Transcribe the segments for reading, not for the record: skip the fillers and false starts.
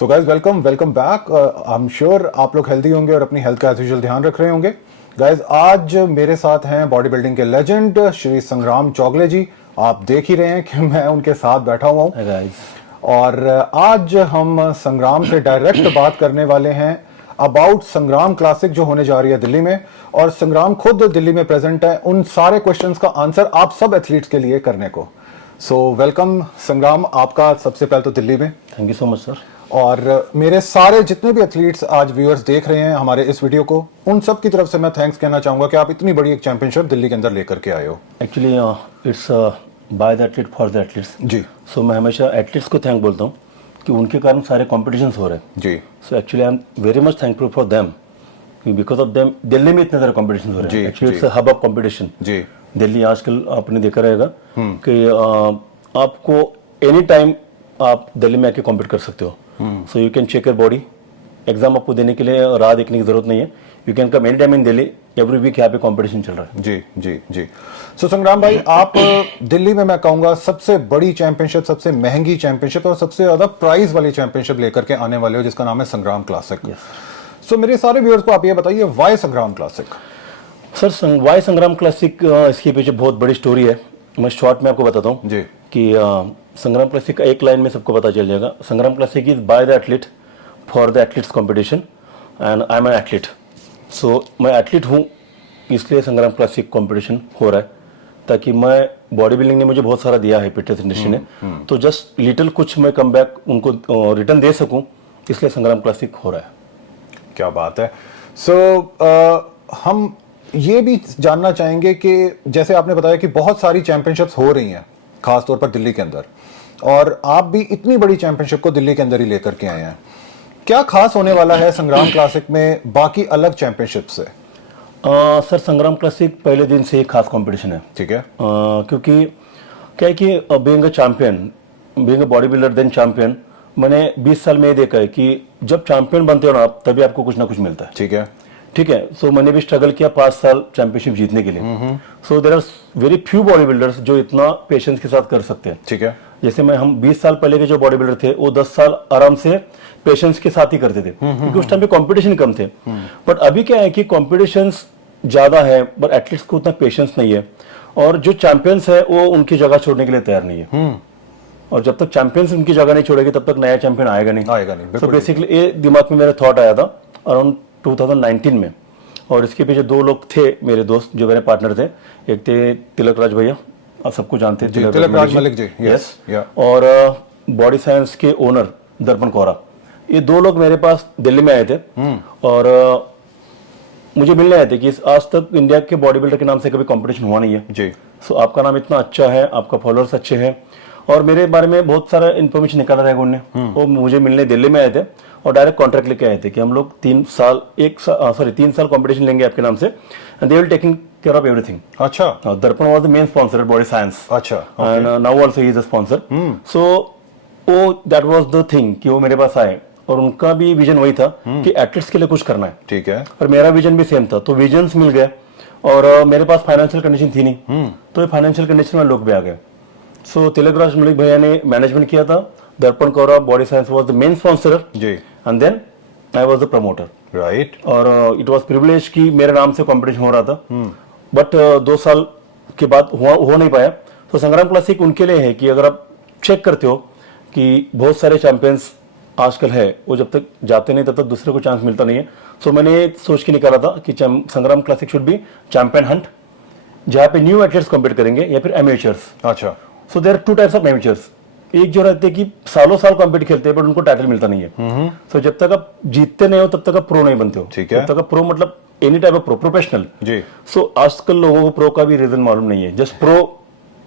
So guys welcome welcome back. I am sure आप लोग healthy होंगे और अपनी हेल्थ का एज यूजुअल ध्यान रख रहे होंगे। गाइज आज मेरे साथ हैं बॉडी बिल्डिंग के लेजेंड श्री संग्राम चौगले जी। आप देख ही रहे हैं कि मैं उनके साथ बैठा हुआ हूँ और आज हम संग्राम से डायरेक्ट बात करने वाले हैं अबाउट संग्राम क्लासिक जो होने जा रही है दिल्ली में। और संग्राम खुद दिल्ली में प्रेजेंट है उन सारे क्वेश्चंस का आंसर आप सब एथलीट्स के लिए करने को। सो वेलकम संग्राम, आपका सबसे पहले तो दिल्ली में। Thank you so much sir. और मेरे सारे जितने भी एथलीट्स आज व्यूअर्स देख रहे हैं हमारे इस वीडियो को, उन सब की तरफ से मैं थैंक्स कहना चाहूंगा कि आप इतनी बड़ी एक चैंपियनशिप दिल्ली के अंदर लेकर के आए हो। Actually it's by the athlete for the athletes जी। सो मैं हमेशा एथलीट्स को थैंक बोलता हूँ कि उनके कारण सारे कॉम्पिटिशन्स हो रहे हैं। जी। So actually I am very much thankful for them, because of them Delhi में इतने सारे कॉम्पिटिशन हो रहे हैं। Actually it's hub of competition. जी। दिल्ली आजकल आपने देखा रहेगा कि आपको एनी टाइम आप दिल्ली में आके कॉम्पीट कर सकते हो। So you can check your body. Exam आपको देने के लिए राह देखने की जरूरत नहीं है। You can come any time in Delhi. Every week यहाँ पे कॉम्पिटिशन चल रहा है। जी जी जी। सो संग्राम भाई, आप दिल्ली में मैं कहूंगा सबसे बड़ी चैंपियनशिप, सबसे महंगी चैंपियनशिप और सबसे ज्यादा प्राइज वाली चैंपियनशिप लेकर के आने वाले हो जिसका नाम है संग्राम क्लासिक। सो मेरे सारे व्यूअर्स को आप ये बताइए, व्हाई संग्राम क्लासिक? सर वाई संग्राम क्लासिक, इसके पीछे बहुत बड़ी स्टोरी है। मैं शॉर्ट में आपको बताता हूँ जी कि संग्राम क्लासिक का एक लाइन में सबको पता चल जाएगा। Sangram classic is by the athlete for the athletes competition and I am an athlete. So मैं एथलीट हूँ इसलिए संग्राम क्लासिक कंपटीशन हो रहा है, ताकि मैं बॉडी बिल्डिंग ने मुझे बहुत सारा दिया है फिटनेस इंडस्ट्री ने, तो जस्ट लिटिल कुछ मैं कम बैक उनको रिटर्न दे सकूँ, इसलिए संग्राम क्लासिक हो रहा है। क्या बात है। सो हम ये भी जानना चाहेंगे कि जैसे आपने बताया कि बहुत सारी चैंपियनशिप्स हो रही हैं खासतौर पर दिल्ली के अंदर, और आप भी इतनी बड़ी चैंपियनशिप को दिल्ली के अंदर ही लेकर के आए हैं। क्या खास होने वाला है संग्राम क्लासिक में बाकी अलग चैंपियनशिप से? सर संग्राम क्लासिक पहले दिन से ही खास कंपटीशन है। ठीक है। क्योंकि क्या है कि being a champion, being a body builder then champion, मैंने 20 साल में ये देखा है कि जब चैंपियन बनते हो ना आप, तभी आपको कुछ ना कुछ मिलता है। ठीक है। ठीक है। सो मैंने भी स्ट्रगल किया 5 साल चैंपियनशिप जीतने के लिए। So there are very few body builders जो इतना पेशेंस के साथ कर सकते हैं। ठीक है। जैसे हम 20 साल पहले के जो बॉडी बिल्डर थे वो 10 साल आराम से पेशेंस के साथ ही करते थे, क्योंकि उस टाइम पे कंपटीशन कम थे। बट अभी क्या है कि कंपटीशंस ज्यादा है बट एथलीट्स को उतना पेशेंस नहीं है, और जो चैंपियंस है वो उनकी जगह छोड़ने के लिए तैयार नहीं है। और जब तक चैंपियंस उनकी जगह नहीं छोड़ेगी तब तक नया चैंपियन आएगा नहीं। सो बेसिकली ये दिमाग में मेरा थॉट आया था अराउंड 2019 में, और इसके पीछे 2 लोग थे मेरे दोस्त जो मेरे पार्टनर थे। एक थे तिलक राज भैया, आप सबको जानते हैं, तिलक राज मलिक जी। यस। और बॉडी साइंस के ओनर दर्पण कोरा, ये 2 लोग मेरे पास दिल्ली में आए थे और मुझे मिलने आए थे कि आज तक इंडिया के बॉडी बिल्डर के नाम से कभी कंपटीशन हुआ नहीं है जी। सो आपका नाम इतना अच्छा है, आपका फॉलोअर्स अच्छे हैं, और मेरे बारे में बहुत सारा इन्फॉर्मेशन निकाला रहेगा उन्होंने। वो मुझे मिलने दिल्ली में आए थे और डायरेक्ट कॉन्ट्रैक्ट लेके आए थे कि हम लोग 3 साल कंपटीशन लेंगे आपके नाम से, and they will taking care of everything. अच्छा। Darpan was the main sponsor body science. अच्छा। And now also he is a sponsor. So वो दैट वाज द थिंग कि वो मेरे पास आए, और उनका भी विजन वही था कि एथलीट्स के लिए कुछ करना है। ठीक है। और मेरा विजन भी सेम था, तो विजन्स मिल गए। और मेरे पास फाइनेंशियल कंडीशन थी नहीं, तो ये फाइनेंशियल कंडीशन में लोग भी आ गए। सो तिलक राज मलिक भैया ने मैनेजमेंट किया था, दर्पण कोरा body science was the main sponsor जी, and then I was the promoter. Right. और इट वाज प्रिविलेज कि मेरे नाम से कंपटीशन हो रहा था, बट 2 साल के बाद हो नहीं पाया। तो संग्राम क्लासिक उनके लिए है कि अगर आप चेक करते हो कि बहुत सारे चैंपियंस आजकल है, वो जब तक जाते नहीं तब तक दूसरे को चांस मिलता नहीं है। सो मैंने सोच के निकाला था कि संग्राम classic should be champion Hunt, जहाँ पे न्यू एथलीट्स कम्पीट करेंगे या फिर एमेचर्स। अच्छा। So there are 2 types of amateurs. एक जो रहते हैं कि सालों साल कम्पीट खेलते हैं बट उनको टाइटल मिलता नहीं है। सो जब तक आप जीतते नहीं हो तब तक आप प्रो नहीं बनते हो। ठीक है। तब तक आप प्रो मतलब एनी टाइप ऑफ प्रोफेशनल जी। सो आजकल लोगों को प्रो का भी रीजन मालूम नहीं है, जस्ट प्रो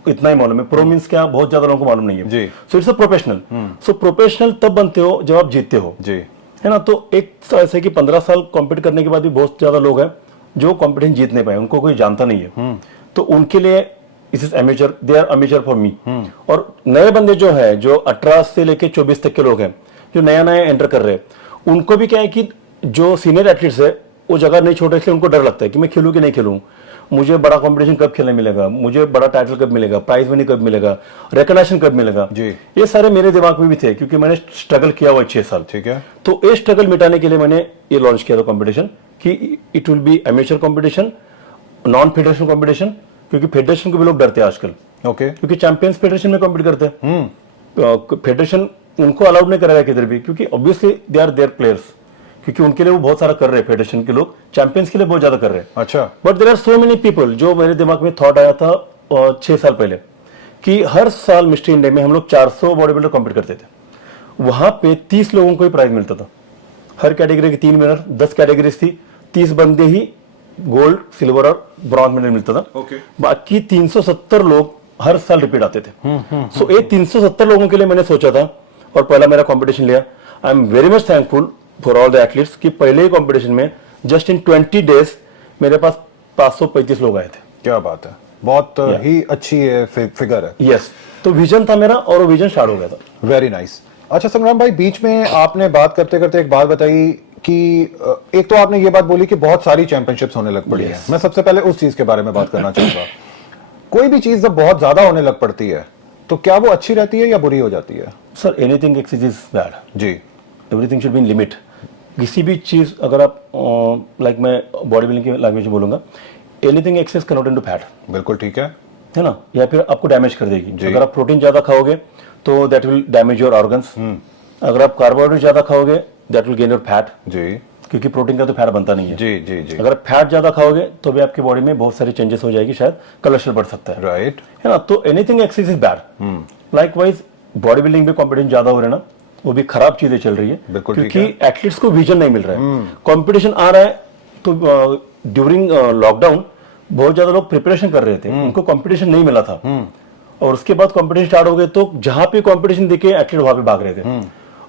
इतना ही मालूम है। प्रो मींस क्या, बहुत ज्यादा लोगों को मालूम नहीं है। So it's a professional. So professional तब बनते हो जब आप जीतते हो जी, है ना। तो एक ऐसे कि 15 साल कॉम्पीट करने के बाद भी बहुत ज्यादा लोग हैं जो कॉम्पिटिशन जीत नहीं पाए, उनको कोई जानता नहीं है। तो उनके लिए this is amateur, they are amateur for me. और नए बंदे जो है, जो 18 से लेके 24 तक के लोग हैं जो नया नया एंटर कर रहे हैं, उनको भी क्या है कि जो सीनियर एथलीट्स है वो जगह नहीं छोड़ रहे, इसलिए उनको डर लगता है कि मैं खेलूं कि नहीं खेलूं। मुझे बड़ा कंपटीशन कब खेलने मिलेगा, मुझे बड़ा टाइटल कब मिलेगा, प्राइज मनी कब मिलेगा, रिकॉग्निशन कब मिलेगा जी। ये सारे मेरे दिमाग में भी थे, क्योंकि मैंने स्ट्रगल किया हुआ 6 साल। ठीक है। तो ये स्ट्रगल मिटाने के लिए मैंने ये लॉन्च किया था कंपटीशन कि it will be amateur competition, non federation competition, क्योंकि फेडरेशन को भी लोग डरते हैं आजकल, ओके। क्योंकि चैंपियंस फेडरेशन में कम्पीट करते हैं। फेडरेशन उनको अलाउड नहीं करेगा किधर भी, क्योंकि obviously they are there players, क्योंकि उनके लिए वो बहुत सारा कर रहे हैं, फेडरेशन के लोग चैंपियंस के लिए बहुत ज्यादा कर रहे हैं। अच्छा। But there are so many people, जो मेरे दिमाग में थॉट आया था 6 साल पहले कि हर साल मिस्टर इंडिया में हम लोग 400 बॉडी बिल्डर कम्पीट करते थे, वहां पे 30 लोगों को ही प्राइज मिलता था। हर कैटेगरी के 3 विनर, 10 कैटेगरीज थी, 30 बंदे ही गोल्ड, सिल्वर और ब्रॉन्ज मेडल मिलता था। ओके। बाकी 370 लोग हर साल रिपीट आते थे। सो ये 370 लोगों के लिए मैंने सोचा था और पहला मेरा कंपटीशन लिया। आई am very much thankful for all the athletes कि पहले ही कंपटीशन में जस्ट इन 20 डेज मेरे पास 535 लोग आए थे। क्या बात है, बहुत ही अच्छी फिगर है। यस, तो विजन था मेरा और वो विजन स्टार्ट हो गया था। Very nice. अच्छा संग्राम भाई, बीच में आपने बात करते करते एक बात बताई कि एक तो आपने ये बात बोली कि बहुत सारी चैंपियनशिप्स होने लग पड़ी है। मैं सबसे पहले उस चीज के बारे में बात करना चाहूंगा। कोई भी चीज जब बहुत ज्यादा होने लग पड़ती है तो क्या वो अच्छी रहती है या बुरी हो जाती है? Sir, anything excess is bad जी। Everything should be in limit. किसी भी चीज अगर आप लाइक मैं बॉडी बिल्डिंग की लैंग्वेज में बोलूंगा, anything excess convert into fat, बिल्कुल ठीक है ना, या फिर आपको डैमेज कर देगी। अगर आप प्रोटीन ज्यादा खाओगे तो that will damage your organs. अगर आप कार्बोहाइड्रेट ज्यादा खाओगे that will gain your fat, जी, क्योंकि प्रोटीन का तो फैट बनता नहीं है। जी जी जी। अगर फैट ज्यादा खाओगे तो भी आपकी बॉडी में बहुत सारी चेंजेस हो जाएगी, शायद कोलेस्ट्रॉल बढ़ सकता है, राइट, है ना। तो anything excess is bad. Likewise body building में कंपटीशन ज्यादा हो रहे हैं ना, वो भी खराब चीजें चल रही है, बिल्कुल ठीक क्योंकि एथलीट्स को विजन नहीं मिल रहा है। कंपटीशन आ रहा है तो ड्यूरिंग लॉकडाउन बहुत ज्यादा लोग प्रिपरेशन कर रहे थे, उनको कंपटीशन नहीं मिला था, और उसके बाद कंपटीशन स्टार्ट हो गए तो जहां पे कंपटीशन दिखे एथलीट वहां पे भाग रहे थे,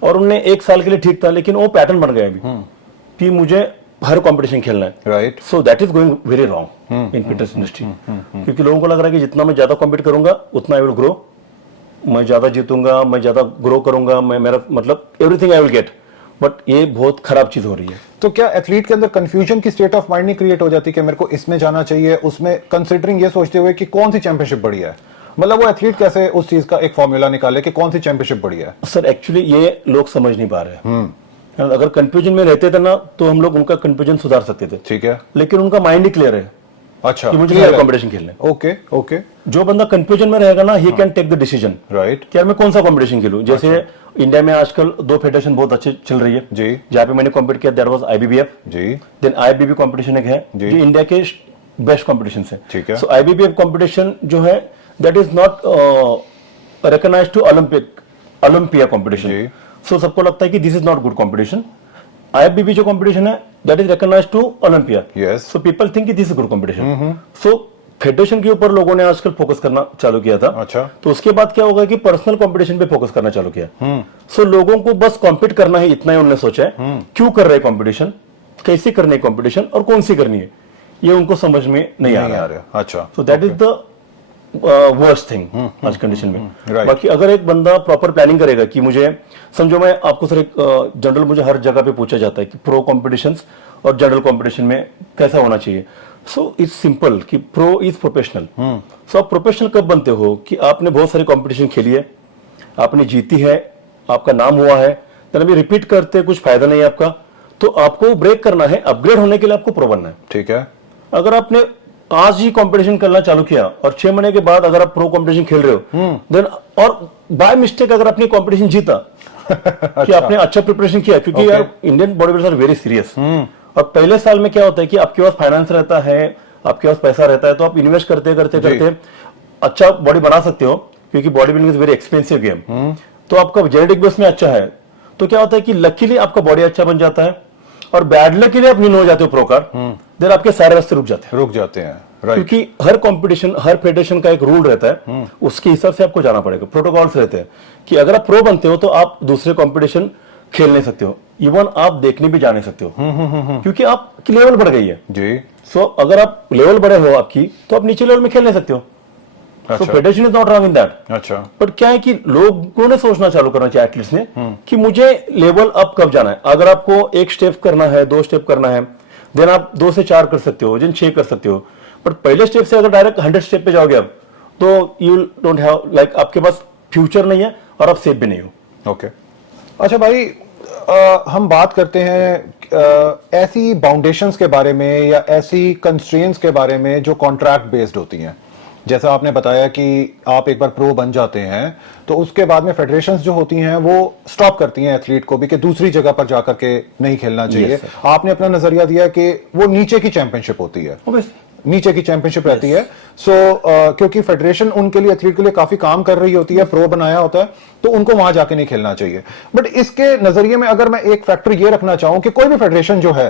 और उनने 1 साल के लिए ठीक था, लेकिन वो पैटर्न बन गया अभी कि मुझे हर कंपटीशन खेलना है, right. So that is going very wrong in fitness industry, क्योंकि लोगों को लग रहा है कि जितना मैं ज्यादा कॉम्पीट करूंगा उतना आई विल ग्रो, मैं ज्यादा जीतूंगा, मैं ज्यादा ग्रो करूंगा, मैं मेरा मतलब everything I will get. But ये बहुत खराब चीज हो रही है। तो क्या एथलीट के अंदर कंफ्यूजन की स्टेट ऑफ माइंड नहीं क्रिएट हो जाती कि मेरे को इसमें जाना चाहिए, उसमें, कंसिडरिंग ये सोचते हुए कि कौन सी चैंपियनशिप बढ़िया है? मतलब वो एथलीट कैसे उस चीज का एक फॉर्मूला निकाले कि कौन सी चैंपियनशिप बढ़िया है? सर, एक्चुअली ये लोग समझ नहीं पा रहे हैं। अगर कंफ्यूजन में रहते थे ना तो हम लोग उनका कंफ्यूजन सुधार सकते थे, ठीक है, लेकिन उनका माइंड ही क्लियर है अच्छा, कि मुझे सारे कंपटीशन खेलने हैं। Okay okay. जो बंदा कंफ्यूजन में रहेगा ना, he can take the decision, right, कि यार मैं कौन सा कंपटीशन खेलूं। जैसे इंडिया में आजकल 2 फेडरेशन बहुत अच्छे चल रही है जी, जहाँ पे मैंने कॉम्पीट किया, दैट वाज आईबीबीएफ जी, देन आईबीबी कंपटीशन एक है जो इंडिया के बेस्ट कंपटीशन है, ठीक है। सो आईबीबीएफ कंपटीशन जो है that is not recognised to Olympia competition, so सबको लगता है कि this is not good competition. IBB जो कंपटीशन है that is recognised to Olympia, yes, so people think this is good competition. So federation के ऊपर लोगों ने आजकल फोकस करना चालू किया था। अच्छा, तो उसके बाद क्या होगा कि पर्सनल कंपटीशन पे फोकस करना चालू किया। सो लोगों को बस कॉम्पीट करना है, इतना ही उन्होंने सोचा है। क्यों कर रहे हैं कंपटीशन, कैसे करनी है कंपटीशन और कौन सी करनी है, ये उनको समझ में नहीं आ रहा है। अच्छा, सो that is the worst thing आज कंडीशन में। right. बाकी अगर एक बंदा प्रॉपर प्लानिंग करेगा कि मुझे, समझो मैं आपको सर एक जनरल, मुझे हर जगह पे पूछा जाता है कि प्रो कॉम्पिटिशन्स और जनरल कॉम्पिटिशन में कैसा होना चाहिए। सो इट्स सिंपल कि प्रो इज प्रोफेशनल। सो आप प्रोफेशनल कब बनते हो कि आपने बहुत सारी कॉम्पिटिशन खेली है, आपने जीती है, आपका नाम हुआ है, देन अभी रिपीट करते कुछ फायदा नहीं है आपका, तो आपको ब्रेक करना है, अपग्रेड होने के लिए आपको प्रो बनना है, ठीक है। अगर आपने आज ही कंपटीशन करना चालू किया और 6 महीने के बाद अगर आप प्रो कंपटीशन खेल रहे हो, देन और बाय मिस्टेक अगर आपने कंपटीशन जीता कि आपने अच्छा प्रिपरेशन किया, क्योंकि यार Indian body builders are very serious, और पहले साल में क्या होता है कि आपके पास फाइनेंस रहता है, आपके पास पैसा रहता है, तो आप इन्वेस्ट करते करते करते अच्छा बॉडी बना सकते हो, क्योंकि body building is very expensive game. तो आपका जेनेटिक बेस में अच्छा है, तो क्या होता है कि लकीली आपका बॉडी अच्छा बन जाता है, और बैड लक के लिए आप नहीं हो जाते हो प्रोकार, देन आपके सारे रास्ते रुक जाते हैं, राइट। क्योंकि हर कंपटीशन, हर फेडरेशन का एक रूल रहता है, उसके हिसाब से आपको जाना पड़ेगा, प्रोटोकॉल्स रहते हैं कि अगर आप प्रो बनते हो तो आप दूसरे कंपटीशन खेल नहीं सकते हो, इवन आप देखने भी जा नहीं सकते हो, क्योंकि आपकी लेवल बढ़ गई है जी। सो अगर आप लेवल बड़े हो आपकी, तो आप नीचे लेवल में खेल नहीं सकते हो। So federation is not wrong in that. अच्छा, बट क्या है कि लोगों ने सोचना चालू करना चाहिए एथलीट्स ने कि मुझे लेवल अप कब जाना है। अगर आपको 1 स्टेप करना है, 2 स्टेप करना है, देन आप 2 से 4 कर सकते हो, देन 6 कर सकते हो। बट पहले स्टेप से अगर डायरेक्ट 100 स्टेप पे जाओगे आप, तो यू डोंट हैव लाइक आपके पास फ्यूचर नहीं है और आप सेफ भी नहीं हो। ओके अच्छा भाई, हम बात करते हैं ऐसी बाउंडेशंस के बारे में या ऐसी कंस्ट्रेंट्स के बारे में जो कॉन्ट्रैक्ट बेस्ड होती हैं। जैसा आपने बताया कि आप एक बार प्रो बन जाते हैं तो उसके बाद में फेडरेशंस जो होती हैं वो स्टॉप करती हैं एथलीट को भी कि दूसरी जगह पर जाकर के नहीं खेलना चाहिए। आपने अपना नजरिया दिया कि वो नीचे की चैंपियनशिप होती है, नीचे की चैंपियनशिप रहती है। सो क्योंकि फेडरेशन उनके लिए, एथलीट के लिए काफी काम कर रही होती है, प्रो बनाया होता है, तो उनको वहां जाके नहीं खेलना चाहिए। बट इसके नजरिए में अगर मैं एक फैक्टर ये रखना चाहूं कि कोई भी फेडरेशन जो है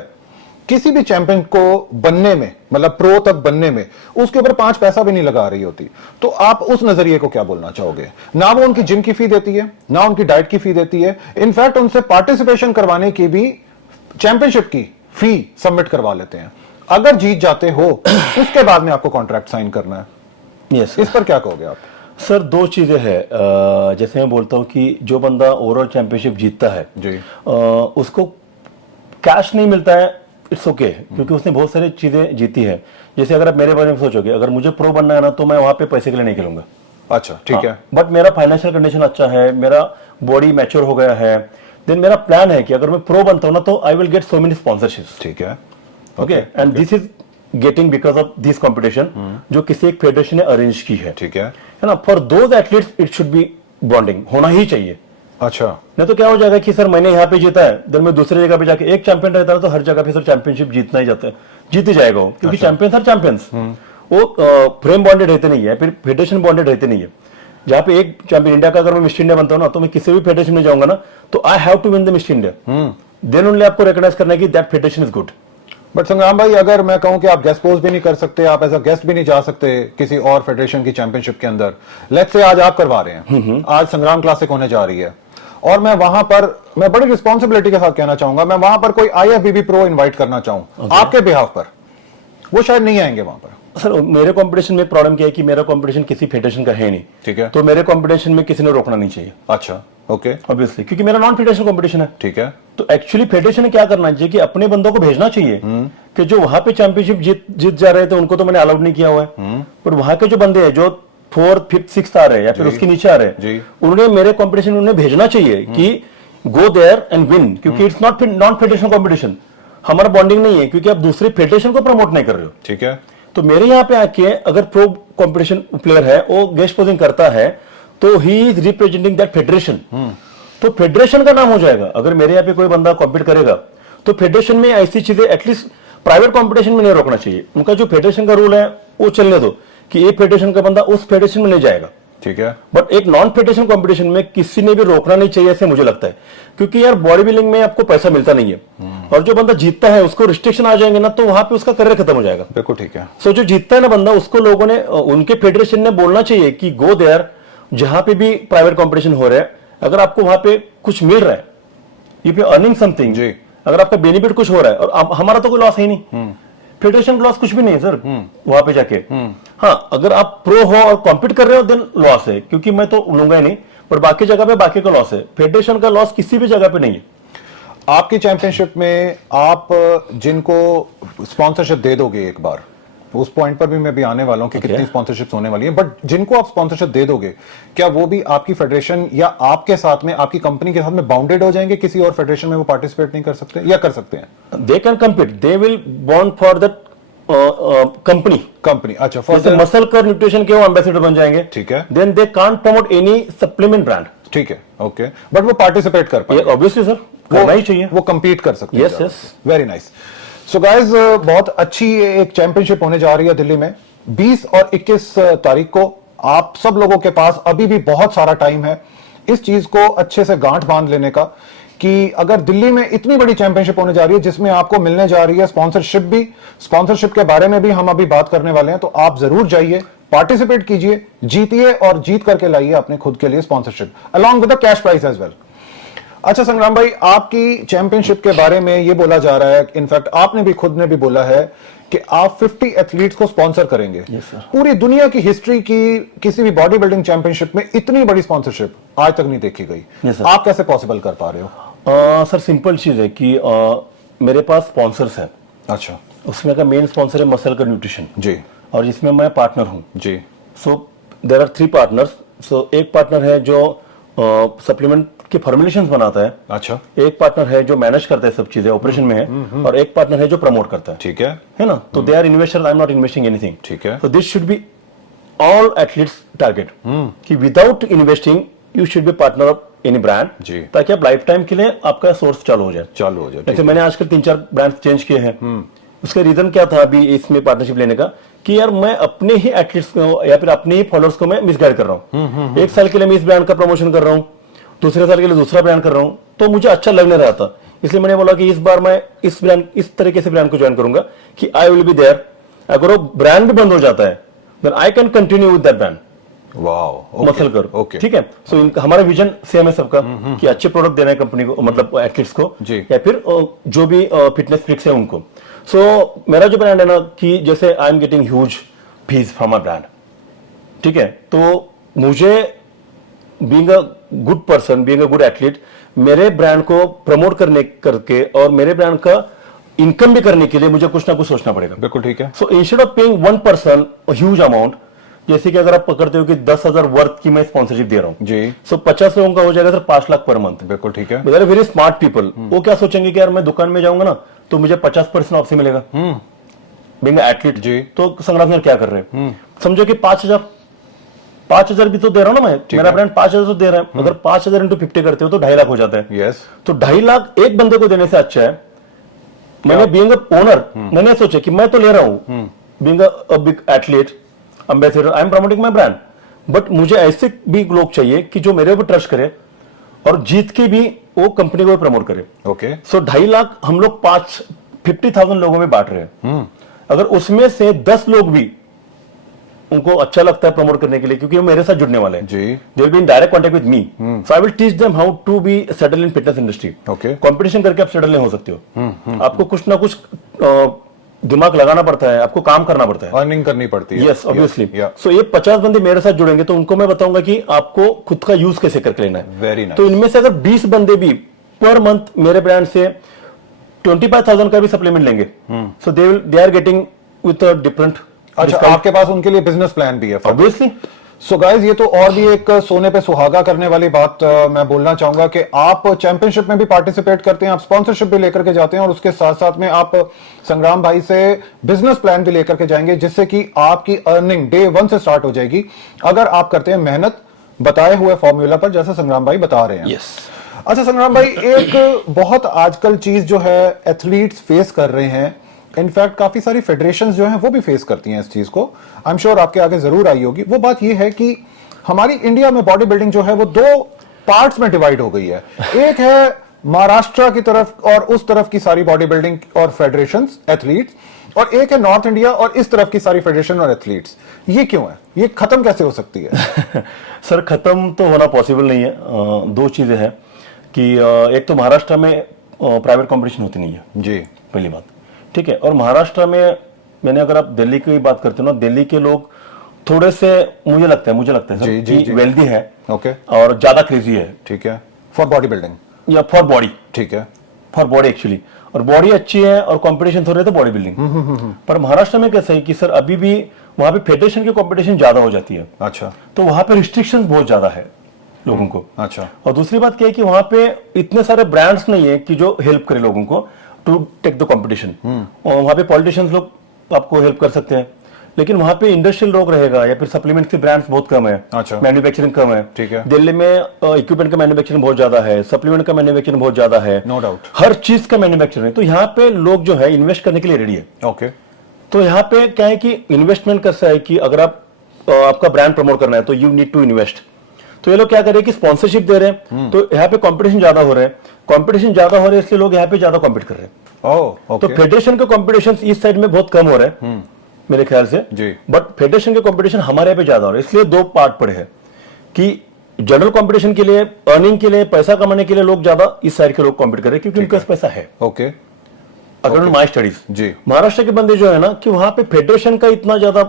किसी भी चैंपियन को बनने में, मतलब प्रो तक बनने में, उसके ऊपर 5 पैसा भी नहीं लगा रही होती, तो आप उस नजरिए को क्या बोलना चाहोगे? ना वो उनकी जिम की फी देती है, ना उनकी डाइट की फी देती है, इनफैक्ट उनसे पार्टिसिपेशन करवाने की भी चैंपियनशिप की फी सबमिट करवा लेते हैं। अगर जीत जाते हो उसके बाद में आपको कॉन्ट्रैक्ट साइन करना है। यस इस पर क्या कहोगे आप? सर, 2 चीजें हैं। जैसे मैं बोलता हूं कि जो बंदा ओवरऑल चैंपियनशिप जीतता है जी, उसको कैश नहीं मिलता है, इट्स ओके, क्योंकि उसने बहुत सारी चीजें जीती है। जैसे अगर आप मेरे बारे में सोचोगे, अगर मुझे प्रो बनना है ना, तो मैं वहां पे पैसे के लिए नहीं खेलूंगा। अच्छा ठीक है। बट मेरा फाइनेंशियल कंडीशन अच्छा है, मेरा बॉडी मैच्योर हो गया है, देन मेरा प्लान है कि अगर मैं प्रो बनता हूं ना, तो I will get so many sponsorships. ठीक है। Okay, and this is getting because of this competition जो किसी एक फेडरेशन ने अरेंज की है। ठीक है ना, for those athletes it should B bonding होना ही चाहिए। अच्छा, नहीं तो क्या हो जाएगा कि सर मैंने यहाँ पे जीता है, देन मैं दूसरी जगह पे जाके, एक चैंपियन रहता है तो हर जगह पे सर चैंपियनशिप जीतना ही जाता है, जीत ही जाएगा वो, क्योंकि चैंपियंस आर चैंपियंस। वो फ्रेम बॉन्डेड रहते नहीं है, फिर फेडरेशन बॉन्डेड रहते नहीं है। जहाँ पे एक चैंपियन इंडिया का अगर मैं मिस्टर इंडिया बनता हूँ ना, तो मैं किसी भी फेडरेशन में जाऊंगा ना, तो I have to win the mister India, then only आपको रिकॉग्नाइज करना है कि that federation is good. But Sangram भाई, अगर मैं कहूं कि आप गेस्ट पोस्ट भी नहीं कर सकते, आप एज अ गेस्ट भी नहीं जा सकते किसी और फेडरेशन की चैंपियनशिप के अंदर, लेट्स से आज आप करवा रहे हैं, आज संग्राम क्लासिक होने जा रही है, और मैं वहां पर, मैं बड़ी रिस्पॉन्सिबिलिटी के साथ कहना चाहूंगा, मैं वहां पर कोई आईएफबीबी प्रो इनवाइट करना चाहूं आपके बिहाफ पर, वो शायद नहीं आएंगे वहां पर। सर, मेरे कंपटीशन में प्रॉब्लम क्या है कि मेरा कंपटीशन किसी फेडरेशन का है नहीं। ठीक है, तो मेरे कंपटीशन में किसी ने रोकना नहीं चाहिए। अच्छा ओके, ऑब्वियसली, क्योंकि मेरा नॉन फेडरेशन कंपटीशन है। ठीक है, तो एक्चुअली फेडरेशन ने क्या करना चाहिए कि अपने बंदों को भेजना चाहिए कि जो वहां पे चैंपियनशिप जीत जा रहे थे उनको तो मैंने अलाउड नहीं किया हुआ है, पर वहां के जो बंदे हैं जो 4th, 5th, 6th आ रहे हैं या फिर उसके नीचे आ रहे हैं, उन्होंने मेरे कंपटीशन में उन्हें भेजना चाहिए कि गो देयर एंड विन, क्योंकि it's not non federation competition, हमारा बॉन्डिंग नहीं है, क्योंकि आप दूसरे फेडरेशन को प्रमोट नहीं कर रहे हो। ठीक है, तो मेरे यहाँ पे आके अगर प्रो कंपटीशन प्लेयर है, वो गेस्ट पोजिंग करता है, तो he is representing that federation, तो फेडरेशन का नाम हो जाएगा। अगर मेरे यहाँ पे कोई बंदा कॉम्पीट करेगा, तो फेडरेशन में ऐसी चीजें एटलीस्ट प्राइवेट कंपटीशन में नहीं रोकना चाहिए। उनका जो फेडरेशन का रूल है वो चलने दो कि एक फेडरेशन का बंदा उस फेडरेशन में नहीं जाएगा। ठीक है, बट एक नॉन फेडरेशन कंपटीशन में किसी ने भी रोकना नहीं चाहिए, ऐसे मुझे लगता है, क्योंकि यार बॉडी बिल्डिंग में आपको पैसा मिलता नहीं है, और जो बंदा जीतता है उसको रिस्ट्रिक्शन आ जाएंगे ना, तो वहां पे उसका करियर खत्म हो जाएगा। बिल्कुल ठीक है। सो जो जीतता है ना बंदा, उसको लोगों ने, उनके फेडरेशन ने बोलना चाहिए कि गो देयर, जहां पे भी प्राइवेट कंपटीशन हो रहा है, अगर आपको वहां पे कुछ मिल रहा है, यू बी अर्निंग समथिंग, अगर आपका बेनिफिट कुछ हो रहा है, और हमारा तो कोई लॉस है नहीं, फेडरेशन लॉस कुछ भी नहीं है सर वहां पे जाके। हाँ, अगर आप प्रो हो और कॉम्पीट कर रहे हो देन लॉस है, क्योंकि मैं तो लूंगा ही नहीं, पर बाकी जगह पे बाकी का लॉस है, फेडरेशन का लॉस किसी भी जगह पे नहीं है। आपकी चैंपियनशिप में आप जिनको स्पॉन्सरशिप दे दोगे, एक बार उस पॉइंट पर भी मैं भी आने वाला हूं कि कितनी स्पॉन्सरशिप्स होने वाली है, बट जिनको आप स्पॉन्सरशिप दे दोगे, क्या वो भी आपकी फेडरेशन या आपके साथ में, आपकी कंपनी के साथ में बाउंडेड हो जाएंगे? किसी और फेडरेशन में वो पार्टिसिपेट नहीं कर सकते या कर सकते हैं? They can compete, they will bond for that company. अच्छा, फॉर मसल कर न्यूट्रिशन के वो एम्बेसडर बन जाएंगे। ठीक है, then they can't promote any supplement brand. ठीक है, ओके, बट वो पार्टिसिपेट कर पाएंगे। ऑब्वियसली सर, करना ही चाहिए, वो कंपीट कर सकते हैं। Yes yes, very nice. So guys, बहुत अच्छी एक चैंपियनशिप होने जा रही है दिल्ली में 20 और 21 तारीख को। आप सब लोगों के पास अभी भी बहुत सारा टाइम है इस चीज को अच्छे से गांठ बांध लेने का, कि अगर दिल्ली में इतनी बड़ी चैंपियनशिप होने जा रही है जिसमें आपको मिलने जा रही है स्पॉन्सरशिप भी, स्पॉन्सरशिप के बारे में भी हम अभी बात करने वाले हैं, तो आप जरूर जाइए, पार्टिसिपेट कीजिए, जीतिए और जीत करके लाइए अपने खुद के लिए sponsorship along with the cash price as well. अच्छा संग्राम भाई, आपकी चैंपियनशिप के बारे में ये बोला जा रहा है, इनफैक्ट आपने भी खुद ने भी बोला है कि आप 50 एथलीट्स को स्पॉन्सर करेंगे। पूरी दुनिया की हिस्ट्री की किसी भी बॉडी बिल्डिंग चैंपियनशिप में इतनी बड़ी स्पॉन्सरशिप आज तक नहीं देखी गई। आप कैसे पॉसिबल कर पा रहे हो? सर सिंपल चीज है कि मेरे पास स्पॉन्सर्स है। अच्छा, उसमें का मेन स्पॉन्सर है मसल का न्यूट्रिशन जी, और जिसमें मैं पार्टनर हूँ। जी। So there are 3 partners. So एक पार्टनर है जो सप्लीमेंट के फॉर्मुलेशंस बनाता है, अच्छा। एक पार्टनर है जो मैनेज करता है सब चीजें ऑपरेशन में है, और एक पार्टनर है जो प्रमोट करता है। ठीक है ना? तो they are investor, I am not investing anything. ठीक है। So this should be all athletes target कि without investing you should be partner of any brand, जी। ताकि आप लाइफ टाइम के लिए आपका सोर्स चालू हो जाए। जैसे मैंने आजकल 3-4 ब्रांड चेंज किए हैं। उसका रीजन क्या था अभी इसमें पार्टनरशिप लेने का, कि यार मैं अपने ही एथलीट्स को या फिर अपने ही फॉलोअर्स को मैं मिसगाइड कर रहा हूँ। एक साल के लिए मैं इस ब्रांड का प्रमोशन कर रहा हूँ, दूसरे साल के लिए दूसरा ब्रांड कर रहा हूँ, तो मुझे अच्छा लग नहीं रहा था। इसलिए मैंने बोला कि इस बार मैं इस तरीके से ब्रांड को ज्वाइन करूंगा कि आई विल बी देयर। अगर वो ब्रांड भी बंद हो जाता है then I can continue with that brand. Wow, muscle कर। ओके, ठीक है। सो हमारा विजन सेम है सबका कि अच्छे प्रोडक्ट देना है कंपनी को, मतलब एथलीट्स को, जी। या फिर जो भी फिटनेस फ्रीक्स है उनको। सो मेरा जो ब्रांड है ना, कि जैसे I am getting huge fees from my brand, ठीक है, तो मुझे being a good person, being a good athlete, मेरे ब्रांड को प्रमोट करके और मेरे ब्रांड का इनकम भी करने के लिए मुझे कुछ ना कुछ सोचना पड़ेगा। बिल्कुल ठीक है। So instead of paying one person huge amount, जैसे कि अगर आप पकड़ते हो कि 10,000 वर्थ की मैं स्पॉन्सरशिप दे रहा हूं जी। सो 50 लोगों का हो जाएगा सर 5 लाख पर मंथ। बिल्कुल ठीक है। वेरी वेरी स्मार्ट पीपल, वो क्या सोचेंगे कि यार मैं दुकान में जाऊंगा ना तो मुझे 50% ऑफ से मिलेगा बीइंग एथलीट जी। तो संग्राम सर क्या कर रहे हैं, समझो कि 5,000 भी तो दे रहा हूं ना मैं, मेरा ब्रांड 5,000 तो दे रहा है। अगर 5,000 इंटू 50 करते हो तो 2.5 लाख हो जाता है। यस। तो 2.5 लाख एक बंदे को देने से अच्छा है, मैंने बीइंग अ ओनर मैंने सोचा कि मैं तो ले रहा हूं being a big athlete ambassador, I am promoting my brand, but मुझे ऐसे भी लोग चाहिए कि जो मेरे ऊपर ट्रस्ट करे और जीत के भी वो कंपनी को प्रमोट करे। ओके। सो 2.5 लाख हम लोग 50,000 लोगों में बांट रहे हैं। अगर उसमें से 10 लोग भी उनको अच्छा लगता है प्रमोट करने के लिए, क्योंकि वो मेरे साथ जुड़ने वाले हैं, जी। They will be in direct contact with me, so I will teach them how to be settle in fitness industry. Okay. Competition करके आप सेटल नहीं हो सकते हो, आपको कुछ ना कुछ दिमाग लगाना पड़ता है, आपको काम करना पड़ता है, अर्निंग करनी पड़ती है। Yes obviously. Yeah. सो ये 50 बंदे मेरे साथ जुड़ेंगे तो उनको मैं बताऊंगा कि आपको खुद का यूज कैसे करके लेना है। Very nice. तो इनमें से अगर 20 बंदे भी पर मंथ मेरे ब्रांड से 25,000 का भी सप्लीमेंट लेंगे, so they are getting with a different. अच्छा, आपके पास उनके लिए बिजनेस प्लान भी है? ऑब्वियसली। सो गाइज, ये तो और भी एक सोने पे सुहागा करने वाली बात मैं बोलना चाहूंगा कि आप चैंपियनशिप में भी पार्टिसिपेट करते हैं, आप स्पॉन्सरशिप भी लेकर के जाते हैं, और उसके साथ साथ में आप संग्राम भाई से बिजनेस प्लान भी लेकर के जाएंगे, जिससे कि आपकी अर्निंग डे 1 से स्टार्ट हो जाएगी अगर आप करते हैं मेहनत बताए हुए फॉर्मूला पर, जैसा संग्राम भाई बता रहे हैं। यस। अच्छा संग्राम भाई, एक बहुत आजकल चीज जो है एथलीट्स फेस कर रहे हैं, इनफैक्ट काफी सारी फेडरेशंस जो हैं वो भी फेस करती हैं इस चीज को, आई एम श्योर आपके आगे जरूर आई होगी। वो बात ये है कि हमारी इंडिया में बॉडी बिल्डिंग जो है वो 2 पार्ट्स में डिवाइड हो गई है। एक है महाराष्ट्र की तरफ और उस तरफ की सारी बॉडी बिल्डिंग और फेडरेशंस एथलीट्स, और एक है नॉर्थ इंडिया और इस तरफ की सारी फेडरेशन और एथलीट्स। ये क्यों है? ये खत्म कैसे हो सकती है? सर खत्म तो होना पॉसिबल नहीं है। 2 चीजें हैं कि एक तो महाराष्ट्र में प्राइवेट कंपटीशन होती नहीं है जी, पहली बात, ठीक है। और महाराष्ट्र में मैंने अगर आप दिल्ली की बात करते हो ना, दिल्ली के लोग थोड़े से मुझे लगता है सर जी, जी, कि वेल्दी है, ओके, और ज्यादा क्रेजी है, ठीक है, फॉर बॉडी बिल्डिंग या फॉर बॉडी, ठीक है, फॉर बॉडी एक्चुअली, और बॉडी अच्छी है और कंपटीशन हो रहे थे बॉडी बिल्डिंग। पर महाराष्ट्र में कैसा है कि सर अभी भी वहां पे फेडरेशन की कंपटीशन ज्यादा हो जाती है, अच्छा, तो वहां पे रिस्ट्रिक्शन बहुत ज्यादा है लोगों को। अच्छा, और दूसरी बात क्या है कि वहां पे इतने सारे ब्रांड्स नहीं है कि जो हेल्प करे लोगों को टू टेक द कंपटीशन। और वहां पे पॉलिटिशियंस लोग आपको हेल्प कर सकते हैं, लेकिन वहां पे इंडस्ट्रियल लोग रहेगा या फिर सप्लीमेंट के ब्रांड्स बहुत कम है, अच्छा, मैन्युफैक्चरिंग कम है। ठीक है। दिल्ली में इक्विपमेंट का मैन्युफैक्चरिंग बहुत ज्यादा है, सप्लीमेंट का मैन्युफैक्चरिंग बहुत ज्यादा है, नो डाउट, हर चीज का मैन्युफैक्चरिंग है। तो यहाँ पे लोग जो है इन्वेस्ट करने के लिए रेडी है। ओके। तो यहाँ पे क्या है कि इन्वेस्टमेंट कैसा है कि अगर आप आपका ब्रांड प्रमोट करना है तो यू नीड टू इन्वेस्ट। तो ये लोग क्या कर रहे हैं कि स्पॉन्सरशिप दे रहे हैं, तो यहाँ पे कंपटीशन ज्यादा हो रहा है, कंपटीशन ज्यादा हो रहा है इसलिए लोग यहाँ पे ज्यादा कॉम्पीट कर रहे हैं। ओके। तो फेडरेशन के कंपटीशन इस साइड में बहुत कम हो रहे हैं मेरे ख्याल से जी, बट फेडरेशन के कंपटीशन हमारे यहाँ पे ज्यादा हो रहा है। इसलिए 2 पार्ट पड़े हैं कि जनरल कंपटीशन के लिए, अर्निंग के लिए, पैसा कमाने के लिए लोग ज्यादा इस साइड के लोग कॉम्पीट कर रहे हैं क्योंकि उनके पास पैसा है। ओके, अगर माई स्टडीज जी, महाराष्ट्र के बंदे जो है ना कि वहां पे फेडरेशन का इतना ज्यादा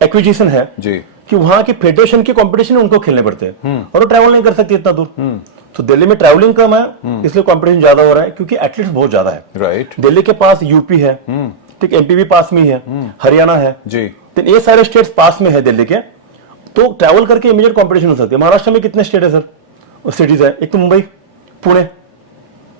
एक्विजिशन है जी, कि वहां के फेडरेशन के कंपटीशन उनको खेलने पड़ते हैं और वो ट्रैवल नहीं कर सकती इतना दूर। तो दिल्ली में ट्रैवलिंग कम है इसलिए कंपटीशन ज्यादा हो रहा है क्योंकि एथलीट्स बहुत ज्यादा है। राइट, दिल्ली के पास यूपी है, ठीक, एमपी भी पास में ही है, हरियाणा है जी। तो ये सारे स्टेट्स पास में है दिल्ली के, तो ट्रैवल करके इमीडिएट कंपटीशन हो सकती है। महाराष्ट्र में कितने स्टेट है सर, सिटीज है, एक तो मुंबई, पुणे,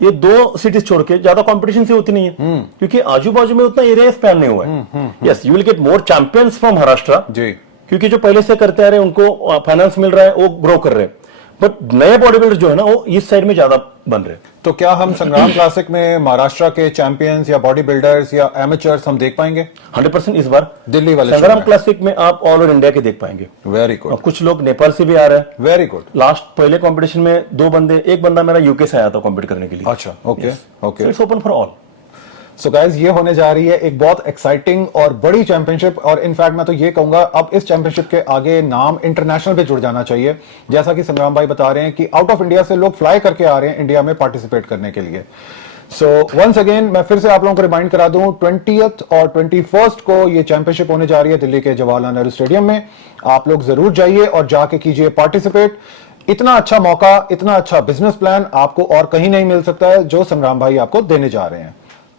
ये 2 सिटीज छोड़ के ज्यादा कंपटीशन से होती नहीं है, क्योंकि आजू बाजू में उतना एरिया स्पैन नहीं हुआ है। Yes, you will get more champions from Maharashtra जी, क्योंकि जो पहले से करते आ रहे हैं उनको फाइनेंस मिल रहा है, वो ग्रो कर रहे हैं, बट नए बॉडी बिल्डर जो है ना वो इस साइड में ज्यादा बन रहे हैं। तो क्या हम संग्राम क्लासिक में महाराष्ट्र के चैंपियंस या बॉडी बिल्डर्स या एमेचर्स हम देख पाएंगे? 100% इस बार दिल्ली वाले संग्राम क्लासिक में आप ऑल ओवर इंडिया के देख पाएंगे। वेरी और गुड, कुछ लोग नेपाल से भी आ रहे हैं। Very good. लास्ट पहले कंपटीशन में 2 बंदे, एक बंदा मेरा यूके से आया था कॉम्पीट करने के लिए। अच्छा, okay okay. It's open for all. So guys, ये होने जा रही है एक बहुत एक्साइटिंग और बड़ी चैंपियनशिप, और इनफैक्ट मैं तो ये कहूंगा अब इस चैंपियनशिप के आगे नाम इंटरनेशनल पे जुड़ जाना चाहिए। जैसा कि संग्राम भाई बता रहे हैं कि आउट ऑफ इंडिया से लोग फ्लाई करके आ रहे हैं इंडिया में पार्टिसिपेट करने के लिए। सो वंस अगेन मैं फिर से आप लोगों को रिमाइंड करा दूं, 20th और 21st को ये चैंपियनशिप होने जा रही है दिल्ली के जवाहरलाल नेहरू स्टेडियम में। आप लोग जरूर जाइए और जाके कीजिए पार्टिसिपेट। इतना अच्छा मौका, इतना अच्छा बिजनेस प्लान आपको और कहीं नहीं मिल सकता है जो संग्राम भाई आपको देने जा रहे हैं।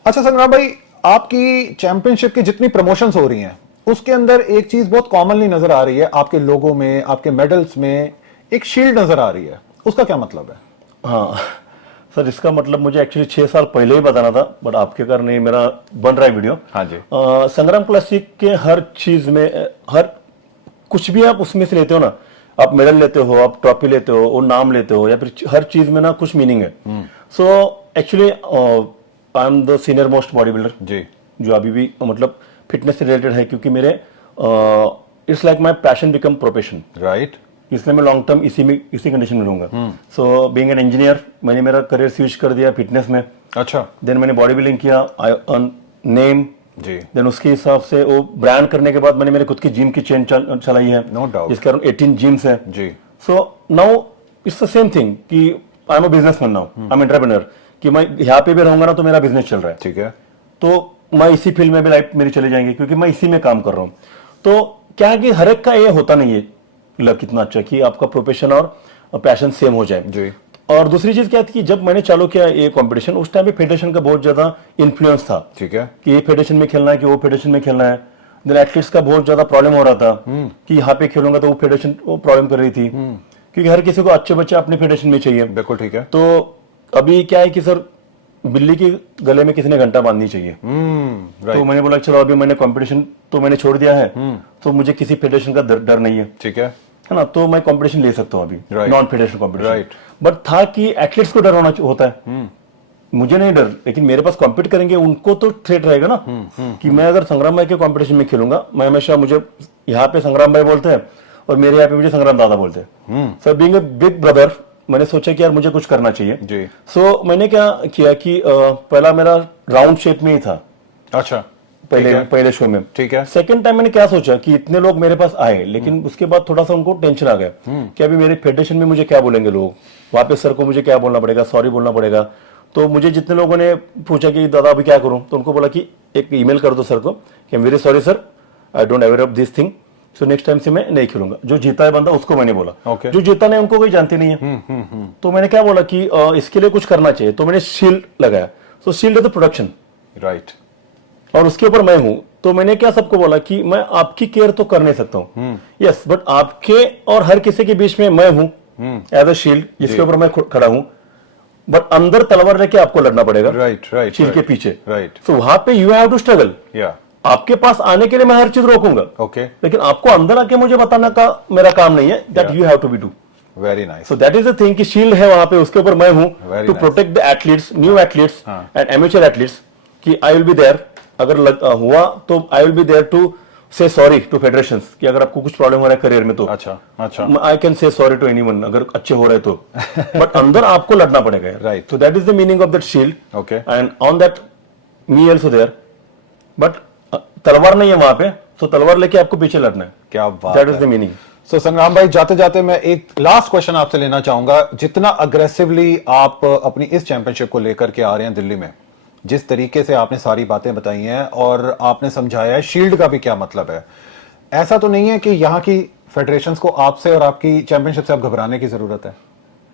अच्छा संग्राम भाई, आपकी चैंपियनशिप की जितनी प्रमोशंस हो रही हैं उसके अंदर एक चीज बहुत कॉमनली नजर आ रही है, आपके लोगों में, आपके मेडल्स में एक शील्ड नजर आ रही है, उसका क्या मतलब है? हाँ सर, इसका मतलब मुझे एक्चुअली 6 साल पहले ही बताना था, बट आपके कारण ये मेरा बन रहा है वीडियो। हाँ जी। संग्राम क्लासिक के हर चीज में, हर कुछ भी आप उसमें से लेते हो ना, आप मेडल लेते हो, आप ट्रॉफी लेते हो, वो नाम लेते हो, या फिर हर चीज में ना कुछ मीनिंग है। So actually I am the senior most body builder जी, जो अभी भी मतलब फिटनेस से रिलेटेड है, क्योंकि मेरे it's like my passion become profession, right. इसलिए मैं लॉन्ग टर्म इसी कंडीशन में रहूंगा। सो बीइंग एन इंजीनियर, मैंने मेरा करियर स्विच कर दिया फिटनेस में। अच्छा देन मैंने बॉडी बिल्डिंग किया, आई अर्न नेम जी, देन उसके हिसाब से वो ब्रांड करने के बाद मैंने मेरे खुद की जिम की चेन चलाई है, नो डाउट, जिसके कारण 18 जिम्स है जी। So now it's the same thing कि I am a businessman now, I am entrepreneur, कि मैं यहाँ पे भी रहूंगा ना तो मेरा बिजनेस चल रहा है, ठीक है। तो मैं इसी फील्ड में भी लाइफ मेरी चले जाएंगी, क्योंकि मैं इसी में काम कर रहा हूँ। तो क्या है कि हर एक का ये होता नहीं है लक कितना अच्छा कि आपका प्रोफेशन और पैशन सेम हो जाए जी। और दूसरी चीज क्या थी कि जब मैंने चालू किया ये कंपटीशन, उस टाइम पे फेडरेशन का बहुत ज्यादा इन्फ्लुएंस था, ठीक है, कि ये फेडरेशन में खेलना है कि वो फेडरेशन में खेलना है। देन एथलीट्स का बहुत ज्यादा प्रॉब्लम हो रहा था कि यहाँ पे खेलूंगा तो वो फेडरेशन वो प्रॉब्लम कर रही थी, क्योंकि हर किसी को अच्छे बच्चे अपने फेडरेशन में चाहिए। बिल्कुल ठीक है। तो अभी क्या है कि सर, बिल्ली के गले में किसी ने घंटा बांधनी चाहिए। तो मैंने बोला चलो अभी मैंने कंपटीशन तो मैंने छोड़ दिया है, तो मुझे किसी फेडरेशन का डर नहीं है, ठीक है ना, तो मैं कंपटीशन ले सकता हूँ अभी, non federation competition. Right. But था कि एथलीट्स को डर होता है, मुझे नहीं डर, लेकिन मेरे पास कॉम्पीट करेंगे उनको तो थ्रेट रहेगा ना, कि मैं अगर संग्राम भाई के कंपटीशन में खेलूंगा, मैं हमेशा, मुझे यहाँ पे संग्राम भाई बोलते हैं और मेरे यहाँ पे मुझे संग्राम दादा बोलते हैं। Sir being a big brother, मैंने सोचा कि यार मुझे कुछ करना चाहिए जी। सो मैंने क्या किया कि पहला मेरा राउंड शेप में ही था, अच्छा, पहले शो में, ठीक है। सेकंड टाइम मैंने क्या सोचा कि इतने लोग मेरे पास आए, लेकिन उसके बाद थोड़ा सा उनको टेंशन आ गया कि अभी मेरे फेडरेशन में मुझे क्या बोलेंगे लोग, वहां पे सर को मुझे क्या बोलना पड़ेगा, सॉरी बोलना पड़ेगा। तो मुझे जितने लोगों ने पूछा कि दादा अभी क्या करूं, तो उनको बोला कि एक ईमेल कर दो सर को कि very sorry sir, I don't aware of this thing, so next time से मैं नहीं खेलूंगा। जो जीता है बंदा उसको मैंने बोला, okay. जो जीता नहीं उनको कोई जानते नहीं है। तो मैंने क्या बोला कि इसके लिए कुछ करना चाहिए, तो मैंने शील्ड लगाया। So shield is the production, right, और उसके ऊपर मैं हूं। तो मैंने क्या सबको बोला कि मैं आपकी केयर तो कर नहीं सकता हूं, यस, बट आपके और हर किसी के बीच में मैं हूं एज अ शील्ड, जिसके ऊपर मैं खड़ा हूं, बट अंदर तलवार लेके आपको लड़ना पड़ेगा, राइट राइट, शील्ड के पीछे, राइट। सो वहां पे यू हैव टू स्ट्रगल। या आपके पास आने के लिए मैं हर चीज रोकूंगा, ओके, लेकिन आपको अंदर आके मुझे बताना का मेरा काम नहीं है, that you have to be do. Very nice. So that is the thing कि शील्ड है वहां पे, उसके ऊपर मैं हूं Very to nice. Protect the athletes, new athletes and amateur athletes, कि आई विल बी देयर, अगर हुआ तो I will be there to say sorry to federations, कि अगर आपको कुछ प्रॉब्लम हो रहा है करियर में तो अच्छा अच्छा, I can say sorry to anyone, अगर अच्छे हो रहे तो, बट अंदर आपको लड़ना पड़ेगा, Right. तो that is the meaning of that shield. Okay. And on that me also there, but तलवार नहीं है वहां पे, तो तलवार लेके आपको पीछे लड़ना है, क्या बात दैट इज है। The meaning. सो संग्राम भाई, जाते जाते मैं एक लास्ट क्वेश्चन आपसे लेना चाहूंगा। जितना अग्रेसिवली आप अपनी इस चैंपियनशिप को लेकर के आ रहे हैं दिल्ली में, जिस तरीके से आपने सारी बातें बताई हैं और आपने समझाया है शील्ड का भी क्या मतलब है, ऐसा तो नहीं है कि यहाँ की फेडरेशंस को आपसे और आपकी चैंपियनशिप से आप घबराने की जरूरत है?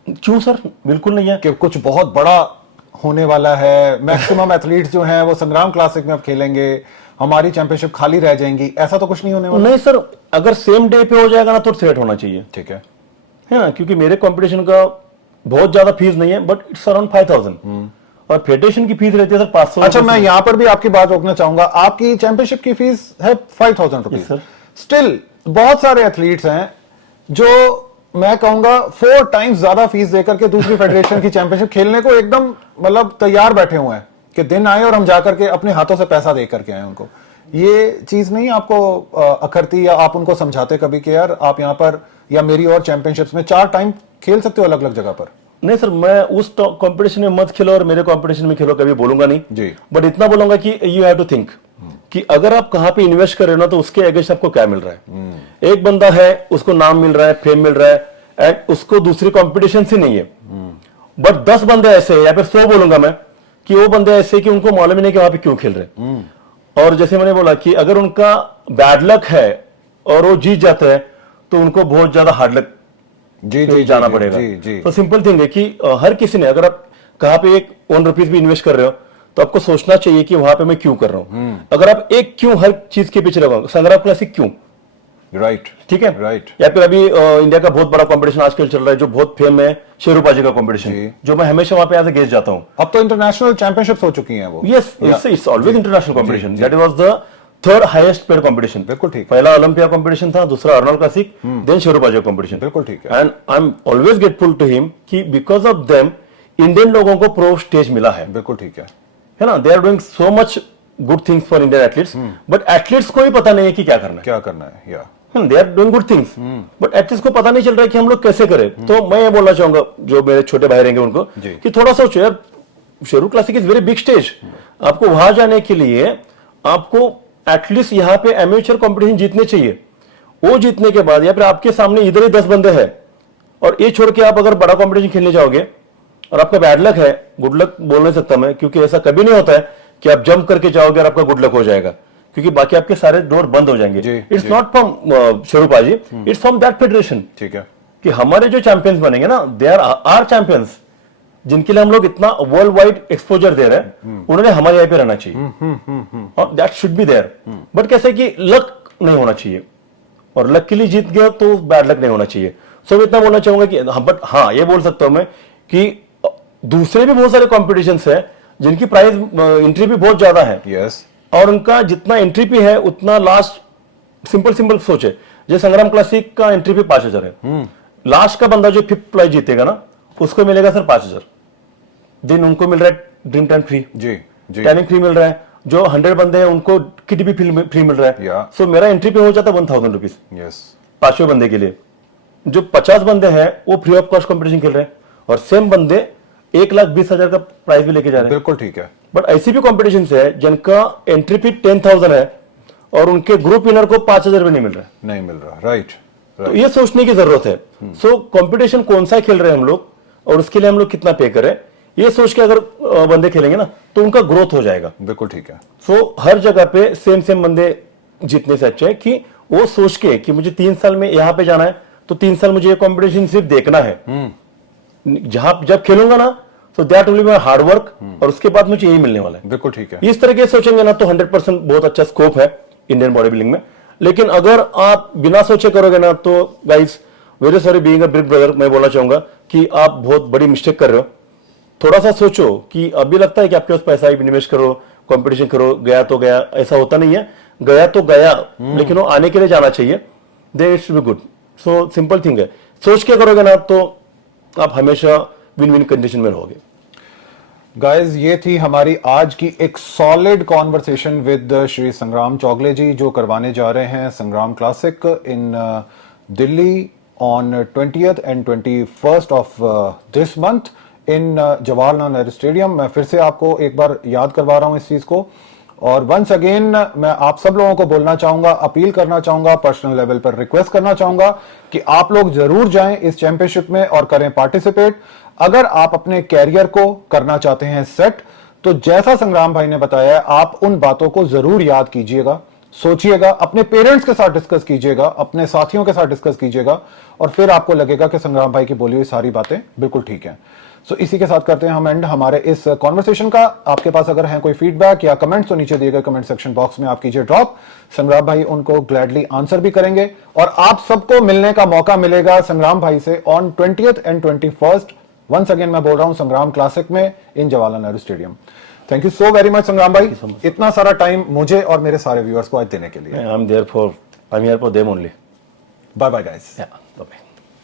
क्यों सर, बिल्कुल नहीं है। कि कुछ बहुत बड़ा होने वाला है, मैक्सिमम एथलीट्स जो हैं वो संग्राम क्लासिक में अब खेलेंगे, हमारी चैंपियनशिप खाली रह जाएंगी, ऐसा तो कुछ नहीं होने वाला? नहीं सर, अगर सेम डे पे हो जाएगा ना तो थ्रेट होना चाहिए, ठीक है ना, क्योंकि मेरे कंपटीशन का बहुत ज्यादा फीस नहीं है, बट इट्स अराउंड 5,000 और फेडरेशन की फीस रहती है सर 500। अच्छा, मैं यहां पर भी आपकी बात रोकना चाहूंगा। आपकी चैंपियनशिप की फीस है 5,000 रुपीज। सर। स्टिल बहुत सारे एथलीट्स हैं जो मैं कहूंगा 4 टाइम्स ज्यादा फीस देकर के दूसरी फेडरेशन की चैंपियनशिप खेलने को एकदम मतलब तैयार बैठे हुए हैं कि दिन आए और हम जाकर के अपने हाथों से पैसा दे करके आए उनको। ये चीज नहीं आपको अखरती, या आप उनको समझाते कभी कि यार आप यहां पर या मेरी और चैंपियनशिप्स में 4 टाइम खेल सकते हो अलग अलग जगह पर? नहीं सर, मैं उस कंपटीशन में मत खेलो और मेरे कंपटीशन में खेलो कभी बोलूंगा नहीं जी। बट इतना बोलूंगा कि यू हैव टू थिंक कि अगर आप कहां पे इन्वेस्ट कर रहे हो ना तो उसके अगेंस्ट आपको क्या मिल रहा है। एक बंदा है, उसको नाम मिल रहा है, फेम मिल रहा है, एंड उसको दूसरी कंपटीशन से नहीं है। बट 10 बंदे ऐसे हैं या फिर 100 बोलूंगा मैं कि वो बंदे ऐसे कि उनको मालूम ही नहीं कि वहां पे क्यों खेल रहे। और जैसे मैंने बोला कि अगर उनका बैड लक है और वो जीत जाते हैं तो उनको बहुत ज्यादा हार्ड लक जी जाना पड़ेगा। तो सिंपल थिंग है कि हर किसी ने, अगर आप कहां पे एक 1 रुपीज भी इन्वेस्ट कर रहे हो तो आपको सोचना चाहिए कि वहां पे मैं क्यों कर रहा हूं। अगर आप एक क्यों हर चीज के पीछे लगाओ, संग्राम क्लासिक क्यों, राइट, ठीक है, राइट। या फिर अभी इंडिया का बहुत बड़ा कंपटीशन आजकल चल रहा है जो बहुत फेम है, शेरूपाजी का कंपटीशन, जो मैं हमेशा वहां पे एज ए गेस्ट जाता हूं। अब तो इंटरनेशनल चैंपियनशिप्स हो चुकी हैं वो। Yes, it's always international competition. That was the third highest paid competition. बिल्कुल ठीक। पहला ओलंपिया कंपटीशन था, दूसरा अर्नोल्ड क्लासिक, देन शेरूपाजी कंपटीशन। बिल्कुल ठीक है। And I am always grateful to him कि बिकॉज ऑफ देम इंडियन लोगों को प्रो स्टेज मिला है। बिल्कुल ठीक है ना, they are doing so much good things for Indian athletes, but athletes को ही पता नहीं है कि क्या करना है, या they are doing good things, but athletes को पता नहीं चल रहा है कि हम लोग कैसे करें। तो मैं ये बोलना चाहूंगा जो मेरे छोटे भाई रहेंगे उनको कि थोड़ा सोचो यार, Sheru classic is very big stage. आपको वहां जाने के लिए आपको एटलीस्ट यहाँ पे एमेच्योर कंपटीशन जीतने चाहिए। वो जीतने के बाद या फिर आपके सामने इधर ही 10 बंदे हैं और ये छोड़ के आप अगर बड़ा कंपटीशन खेलने जाओगे और आपका बैड लक है, गुड लक बोल नहीं सकता मैं, क्योंकि ऐसा कभी नहीं होता है कि आप जंप करके जाओगे और आपका गुड लक हो जाएगा, क्योंकि बाकी आपके सारे डोर बंद हो जाएंगे। इट्स नॉट फ्रॉम शेरूपाजी, इट्स फ्रॉम दैट फेडरेशन। ठीक है, कि हमारे जो चैंपियंस बनेंगे ना, दे आर चैंपियंस जिनके लिए हम लोग इतना वर्ल्ड वाइड एक्सपोजर दे रहे हैं, उन्होंने हमारे यहाँ पे रहना चाहिए और that should be there. But कैसे कि लक नहीं होना चाहिए, और लक के लिए जीत गया तो बैड लक नहीं होना चाहिए। सो इतना बोलना चाहूंगा कि बट हाँ, ये बोल सकता हूं मैं कि दूसरे भी बहुत सारे कॉम्पिटिशन्स है जिनकी प्राइस एंट्री भी बहुत ज्यादा है। यस, और उनका जितना एंट्री फी है उतना लास्ट सिंपल सोचे, जैसे संग्राम क्लासिक का एंट्री फी 5,000 है। लास्ट का बंदा जो 5th प्राइज जीतेगा ना, उसको मिलेगा सर 5,000। दिन उनको मिल रहा है dream tank free, tanning free मिल रहा है। जो 100 बंदे हैं उनको किट भी फ्री मिल रहा है। सो मेरा एंट्री पे हो जाता है 1,000 रुपीज 5वें बंदे के लिए। जो 50 बंदे हैं वो फ्री ऑफ कॉस्ट कंपटीशन खेल रहे हैं, और सेम बंदे 1,20,000 का प्राइज भी लेके जा रहे हैं। बिल्कुल ठीक है। बट ऐसी भी कॉम्पिटिशन है जिनका एंट्री फी 10,000 है और उनके ग्रुप विनर को 5,000 भी नहीं मिल रहा। राइट। तो ये सोचने की जरूरत है। सो कंपटीशन कौन सा खेल रहे हैं हम लोग और उसके लिए हम लोग कितना पे करें, ये सोच के अगर बंदे खेलेंगे ना तो उनका ग्रोथ हो जाएगा। बिल्कुल ठीक है। सो हर जगह पे सेम बंदे जीतने से अच्छा है कि वो सोच के कि मुझे 3 साल में यहाँ पे जाना है तो 3 साल मुझे ये कॉम्पिटिशन सिर्फ देखना है। जहां जब खेलूंगा ना तो that will be my hard work, और उसके बाद मुझे यही मिलने वाला है। बिल्कुल ठीक है। इस तरह के सोचेंगे ना तो 100% बहुत अच्छा स्कोप है इंडियन बॉडी बिल्डिंग में। लेकिन अगर आप बिना सोचे करोगे ना तो guys, very sorry being a big brother, मैं बोलना चाहूंगा कि आप बहुत बड़ी मिस्टेक कर रहे हो। थोड़ा सा सोचो कि अभी लगता है कि आपके पास पैसा इन्वेस्ट करो, कंपटीशन करो, गया तो गया, ऐसा होता नहीं है। गया तो गया, लेकिन वो आने के लिए जाना चाहिए, then it should be good. So simple thing है, सोच के करोगे ना तो आप हमेशा विन विन कंडीशन में रहोगे। गाइज, ये थी हमारी आज की एक सॉलिड कॉन्वर्सेशन विद श्री संग्राम चौगले जी, जो करवाने जा रहे हैं संग्राम classic in Delhi on 20th and 21st of this month in Jawaharlal Nehru stadium. मैं फिर से आपको एक बार याद करवा रहा हूं इस चीज को, और वंस अगेन मैं आप सब लोगों को बोलना चाहूंगा, अपील करना चाहूंगा, पर्सनल लेवल पर रिक्वेस्ट करना चाहूंगा कि आप लोग जरूर जाएं इस चैंपियनशिप में और करें पार्टिसिपेट। अगर आप अपने कैरियर को करना चाहते हैं सेट, तो जैसा संग्राम भाई ने बताया, आप उन बातों को जरूर याद कीजिएगा, सोचिएगा, अपने पेरेंट्स के साथ डिस्कस कीजिएगा, अपने साथियों के साथ डिस्कस कीजिएगा, और फिर आपको लगेगा कि संग्राम भाई की बोली हुई सारी बातें बिल्कुल ठीक हैं। सो इसी के साथ करते हैं हम एंड हमारे इस कॉन्वर्सेशन का। आपके पास अगर है कोई फीडबैक या कमेंट्स तो नीचे दिए गए कमेंट सेक्शन बॉक्स में आप कीजिए ड्रॉप। संग्राम भाई उनको ग्लैडली आंसर भी करेंगे और आप सबको मिलने का मौका मिलेगा संग्राम भाई से on 20th and 21st। Once again मैं बोल रहा हूं संग्राम क्लासिक में in Jawaharlal Nehru stadium. Thank you so very much Sangram भाई, इतना सारा टाइम मुझे और मेरे सारे व्यूअर्स को आज देने के लिए। I am here for them only. Bye bye guys. Bye.